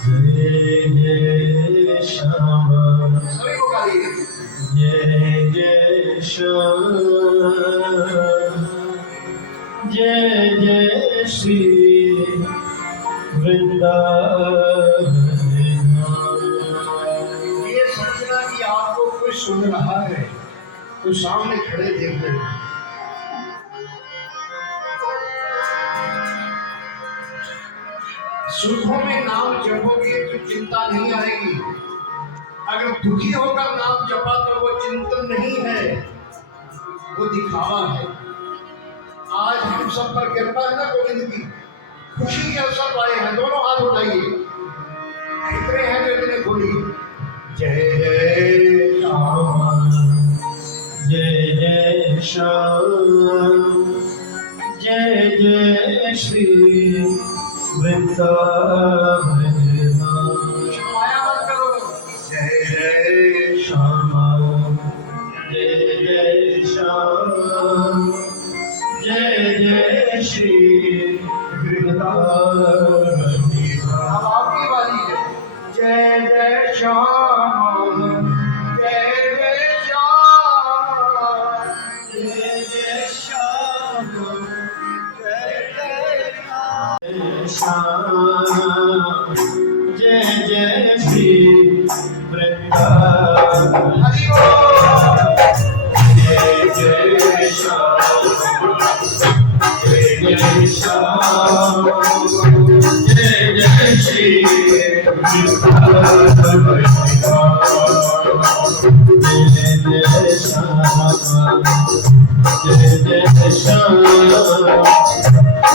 जय जय श्याम सभी को गाइए। जय जय श्याम जय जय श्री वृंदावन ये समझना कि आपको कोई सुन रहा है, तो सामने खड़े देख रहे हैं। सुखों में नाम जपोगे तो चिंता नहीं आएगी। अगर दुखी होकर नाम जपा तो वो चिंतन नहीं है, वो दिखावा है। आज हम सब पर कृपा है ना गोविंद की, खुशी के अवसर पाए हैं। दोनों हाथ उठाइए, इतने हैं तो इतने बोलिए। जय जय श्याम जय जय श्याम जय जय श्री वृंदावन माया मत करो। जय जय श्याम जय जय श्याम जय जय श्री वृंदावन अब आपकी बारी है। जय जय श्याम जय जय श्याम जय जय श्याम जय जय श्याम जय जय श्री वृंदावन हरि बोल। जय जय श्याम जय जय श्याम जय जय श्री वृंदावन जय जय श्याम जय जय श्याम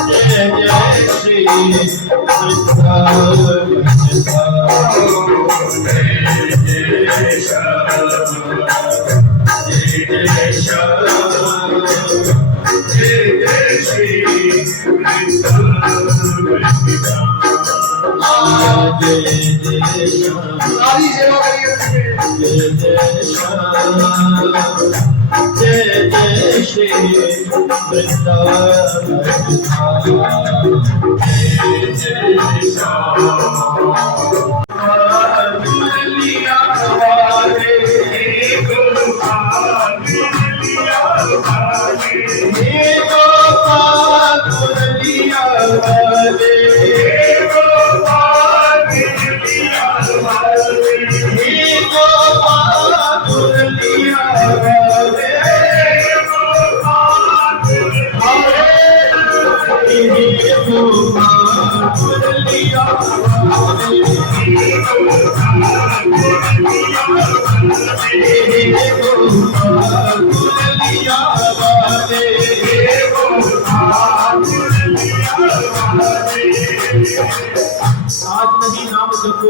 जय जय श्री वृंदावन जय जय श्याम जय जय श्याम जय जय श्री वृंदावन जय जय श्याम सारी सेवा करिए। जय जय श्याम जय जय श्री वृंदावन जय जय श्याम मुरलिया वाले गोपाल मुरलिया वाले हे गोपाल मुरलिया वाले हे गोपाल मुरलिया वाले हे गोपाल मुरलिया वाले हे गोपाल मुरलिया आज नहीं नाम जपो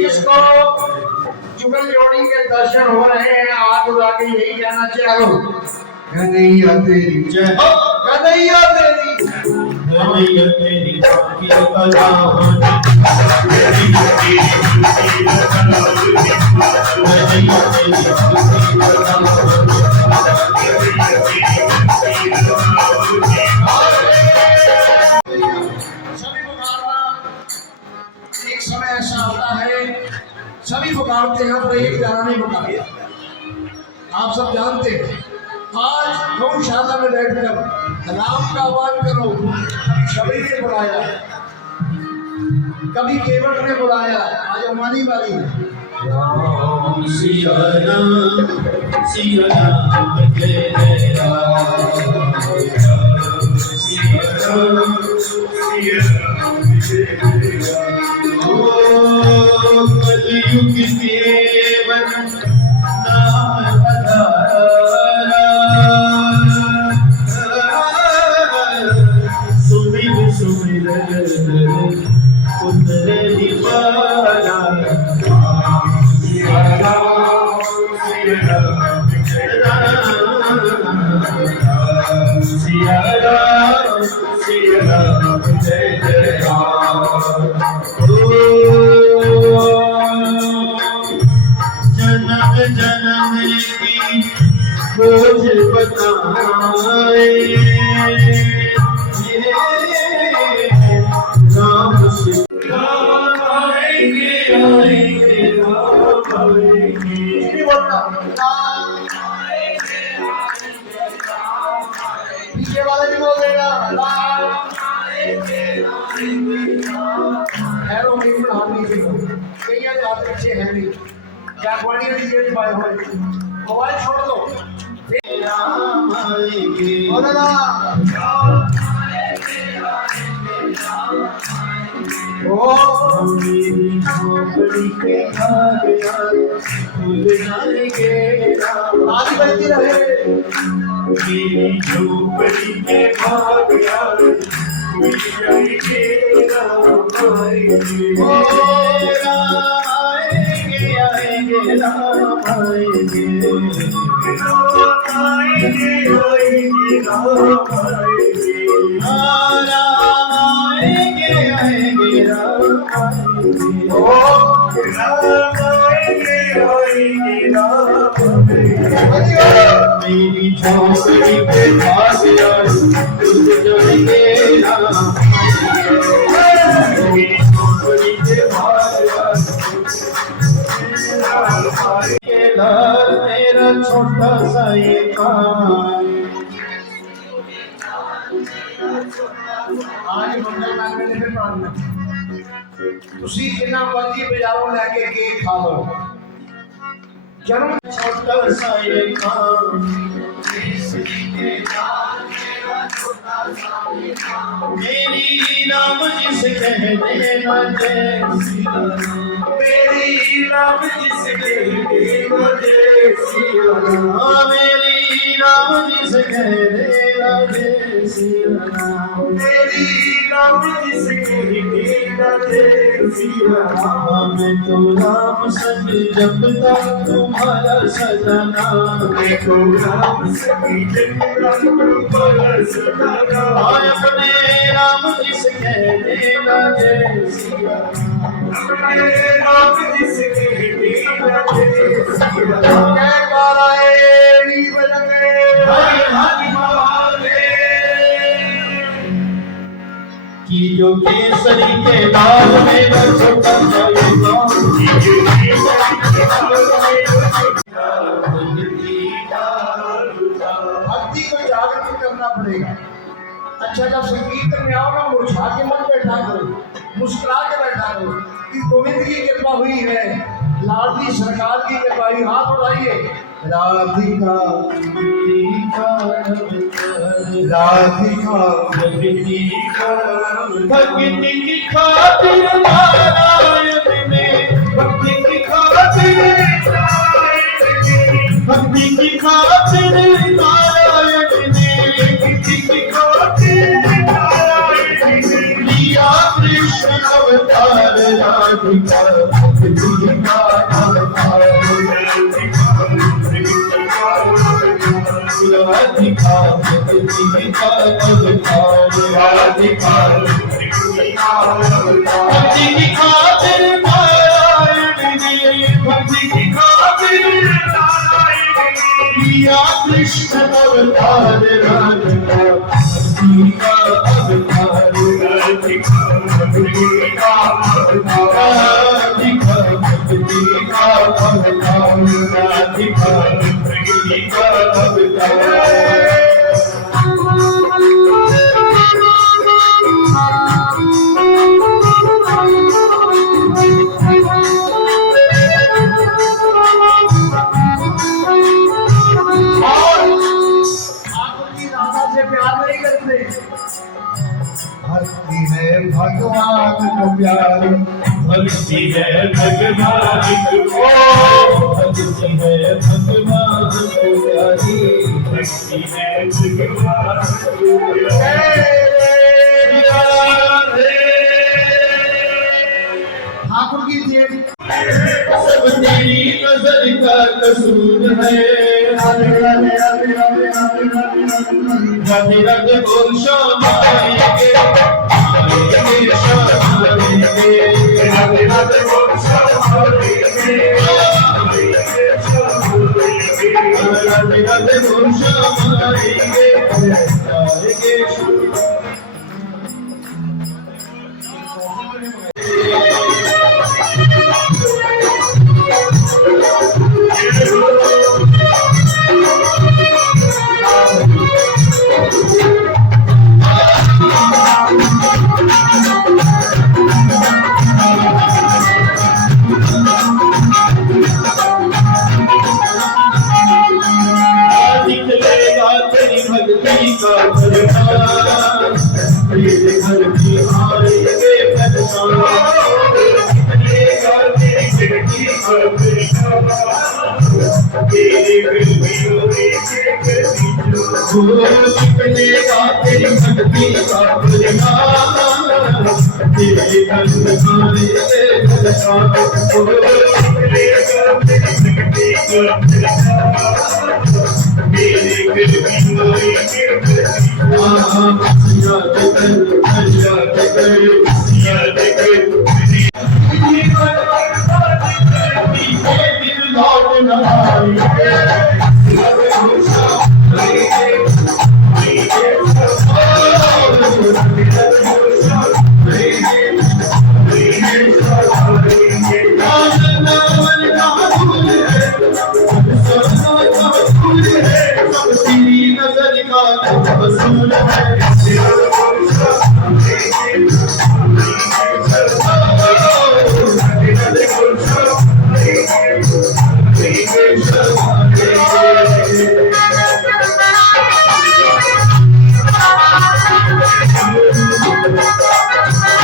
इसको जुगल जोड़ी के दर्शन हो रहे हैं। हाथ उठा के यही कहना चाहो, कन्हैया तेरी जय हो, कन्हैया तेरी कन्हैया तेरी की कलावत कन्हैया तेरी सभी पुकारना। एक समय ऐसा होता है सभी पुकारते हैं पर एक जाना नहीं पुकारता। आप सब जानते हैं आज गौशाला में बैठकर राम का आह्वान करो। कभी ने बुलाया, कभी केवट ने बुलाया, आज हमारी बारी है। राम सिया राम जय जय राम सिया राम जय जय राम। ओ कलयुग देवन नाम आधारा सुमिर सुमिर उतर निपाला जन्म जन्म की खोज बताए राम से राम आएंगे आएंगे राम आएंगे नहीं बोलना पीछे वाला भी बोल देगा हैरो नहीं बढ़ानी चाहिए कई हाथ पीछे है नहीं जागवानी वाली जेल पाए हुए मोबाइल छोड़ दो राम आएंगे बोलो ना ओ मेरी झोपड़ी के भाग खुल जाएंगे राम आगे बढ़ती रहे मेरी झोपड़ी के भाग खुल जाएंगे राम आएंगे राम आएंगे आएंगे राम आएंगे राम आएंगे आएंगे राम आएंगे राम आएंगे आएंगे राम आएंगे राम आएंगे आएंगे राम आएंगे मेरी झोंपड़ी पे पास खुल जाएंगे राम मेरी झोंपड़ी पे पास लाल मेरा छोटा सा ये कान आज मंगल मांगने ने फिर प्रार्थना ਤੁਸੀਂ ਜਿੰਨਾ ਮਰਜ਼ੀ ਬਾਜ਼ਾਰੋਂ ਲੈ ਕੇ ਕੇਕ ਖਾ ਲਓ ਜਨਮ छोटा सा ये कान मेरी नाम जिस कहने लगे मेरी नाम जिस कहने लगे मेरी नाम जिस कहने लगे मेरी नाम जिस कहने लगे मैं तो राम संग जपता तुम्हारा सजना मैं तो राम संग जपता तुम्हारा सजना अपने राम जिस कहने लगे अपने राम जिस कहने लगे जयकारा री बजंगे हरि हरि महादेव की जो केसरी के बाल मेरा छोटा सा ये गाँव की जो केसरी के बाल भक्ति को जागृत करना पड़ेगा अच्छा जब संगीत में आओ ना मुरझा के मत बैठा करो मुस्कुरा के बैठा करो कि गोविंद की कृपा हुई है लाडली सरकार की कृपा हुई हाथ उठाइए राधिका राधिका भक्ति की खातिर नारायण ने भक्ति की खातिर भक्ति की खातिर नारायण ने भक्ति की खातिर नारायण ने लिया कृष्ण अवतार राधिका भक्ति का अवतार राधिका भक्ति का अवतार राधिका भक्ति की खातिर नारायण ने भक्ति की खातिर नारायण ने लिया कृष्ण अवतार राधिका भक्ति का अवतार राधिका भक्ति का अवतार राधिका भक्ति का अवतार राधिका भक्ति का अवतार भक्ति है भगवान को प्यारी भक्ति है भगवान को भक्ति है भगवान को प्यारी भक्ति है भगवान को ठाकुर की देव सब तेरी नजर का कसूर है। राधे राधे राधे राधे राधे राधे राधे राधे बोल शाम आएंगे, आएंगे शाम आएंगे। राधे राधे बोल शाम आएंगे, आएंगे शाम आएंगे। राधे राधे बोल शाम आएंगे, आएंगे शाम। निकलेगा तेरी भक्ति का फरमान, तेरे घर की आएंगे परेशान। निकलेगा तेरी भक्ति का फरमान, तेरे घर की आएंगे परेशान। निकलेगा तेरी भक्ति का फरमान, तेरे घर की आएंगे परेशान। निकलेगा तेरी भक्ति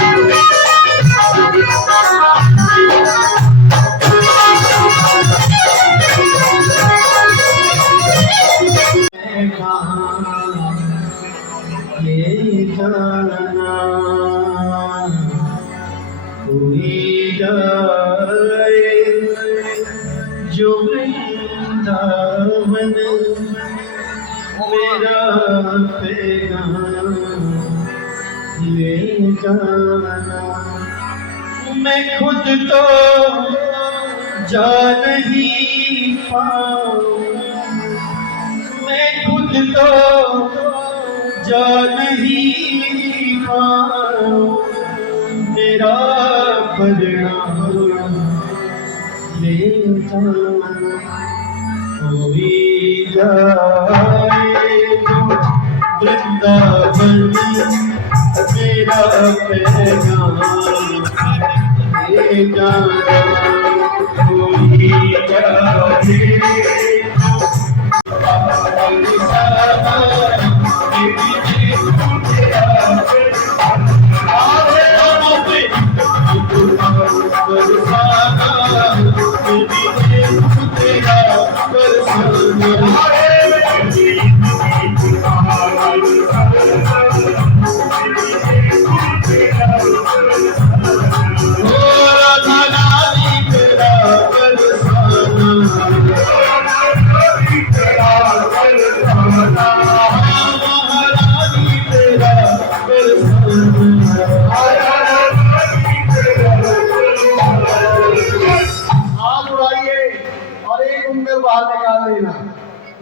का जो वृंदावन मेरा पैगाम ले जाना। मैं खुद तो जा नहीं पाऊँ, मैं खुद तो जा नहीं पाऊँ, मेरा परिणाम ले जाना। कोई जाए तो वृंदावन मेरा पैगाम ले जाना। कोई जाए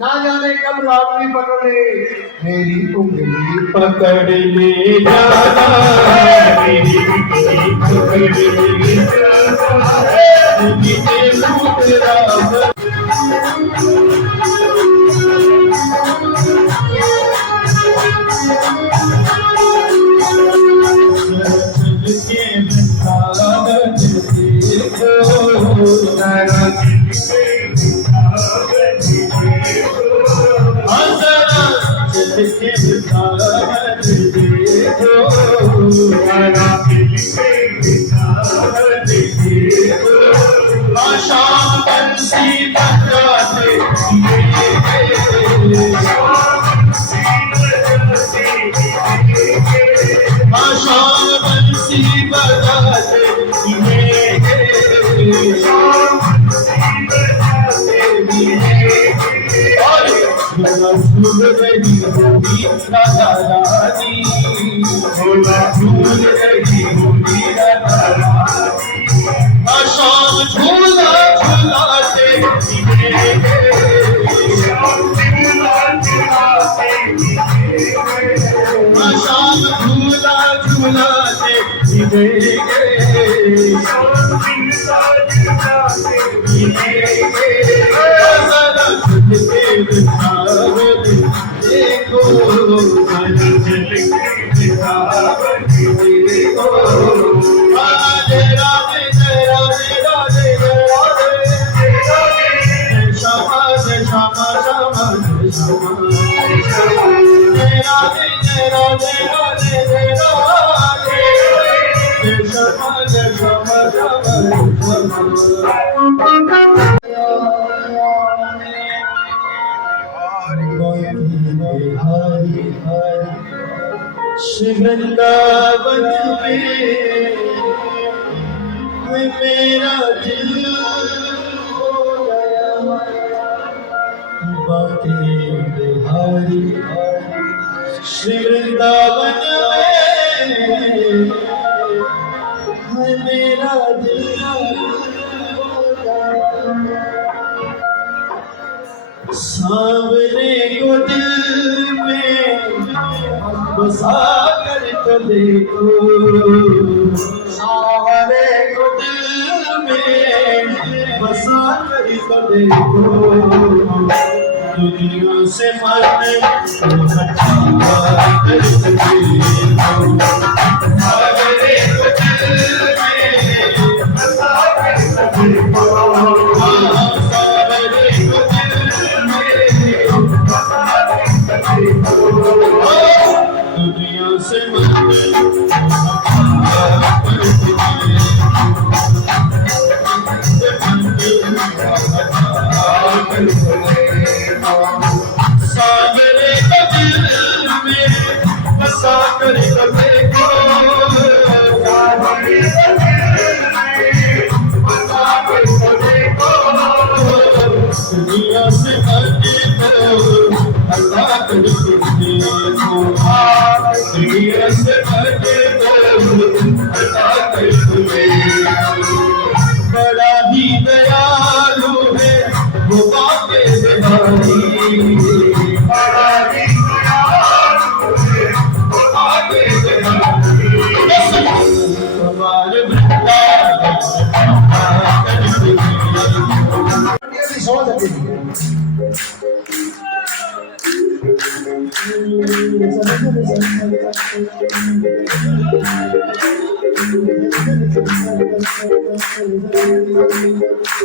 ना जाने कब लॉटरी पकड़ ले मेरी उंगली पकड़ ले जाना, मेरी उंगली पकड़ ले जाना। मुझे तेरा होगी राधा रानी, झूला झूल रही होगी राधा रानी। शाम झूला झूलाते शाम झूला झूलाते जरा झुलके बिठाओ देखो, जरा झुलके बिठाओ देखो। राधे राधे जय राधे राधे जय राधे, जय श्यामा जय श्यामा श्यामा जय श्यामा, जय राधे जय राधे राधे जय राधे, जय श्यामा जय श्यामा श्यामा हरि हरि। श्री वृंदावन में मेरा दिल हो गया, बाके बिहारी हरि। श्री वृंदावन में मेरा दिल हो गया, सावरे को दिल में बसा कर तो देखो, सावरे को दिल में बसा कर तो देखो। दुनिया से मन को हटा कर तो देखो, सावरे को दिल में बसा कर तो देखो। दुनिया से सागरे का दिल में बसा कर देखो, सागरे का दिल में बसा कर देखो। दुनिया से अल्लाह कर देखो, दुनिया से अल्लाह कर देखो। बड़ा ही दयालु है वो बाके बिहारी, बड़ा ही दयालु है वो बाके बिहारी।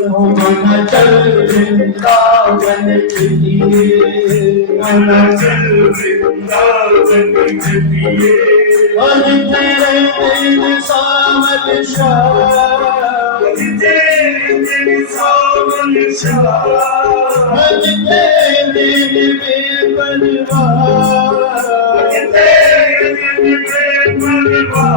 हमारे चल वृंदावन के लिए, चल वृंदावन के लिए। और तेरे दिन सावन शाह, तेरे सावन शाह, तेरे दिन में बनवार, तेरे दिन में बनवार।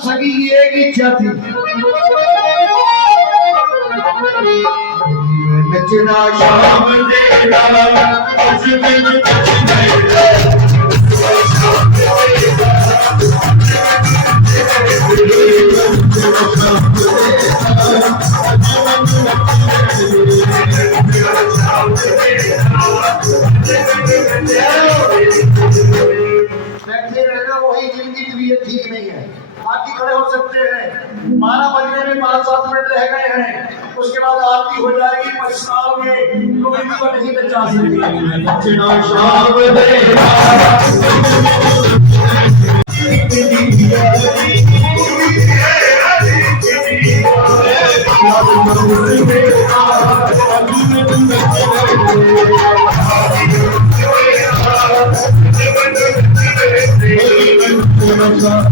सकी की एक इच्छा थी, नचना शाम तेरा कुछ दिन बैठे रहना वही जिनकी तबीयत ठीक नहीं है, बाकी खड़े हो सकते हैं। 12 बजने में 5-7 मिनट रह गए हैं, उसके बाद आरती हो जाएगी। पछताओगे, लोग इनको नहीं बचा सकेंगे। नचना शाम तेरा शाम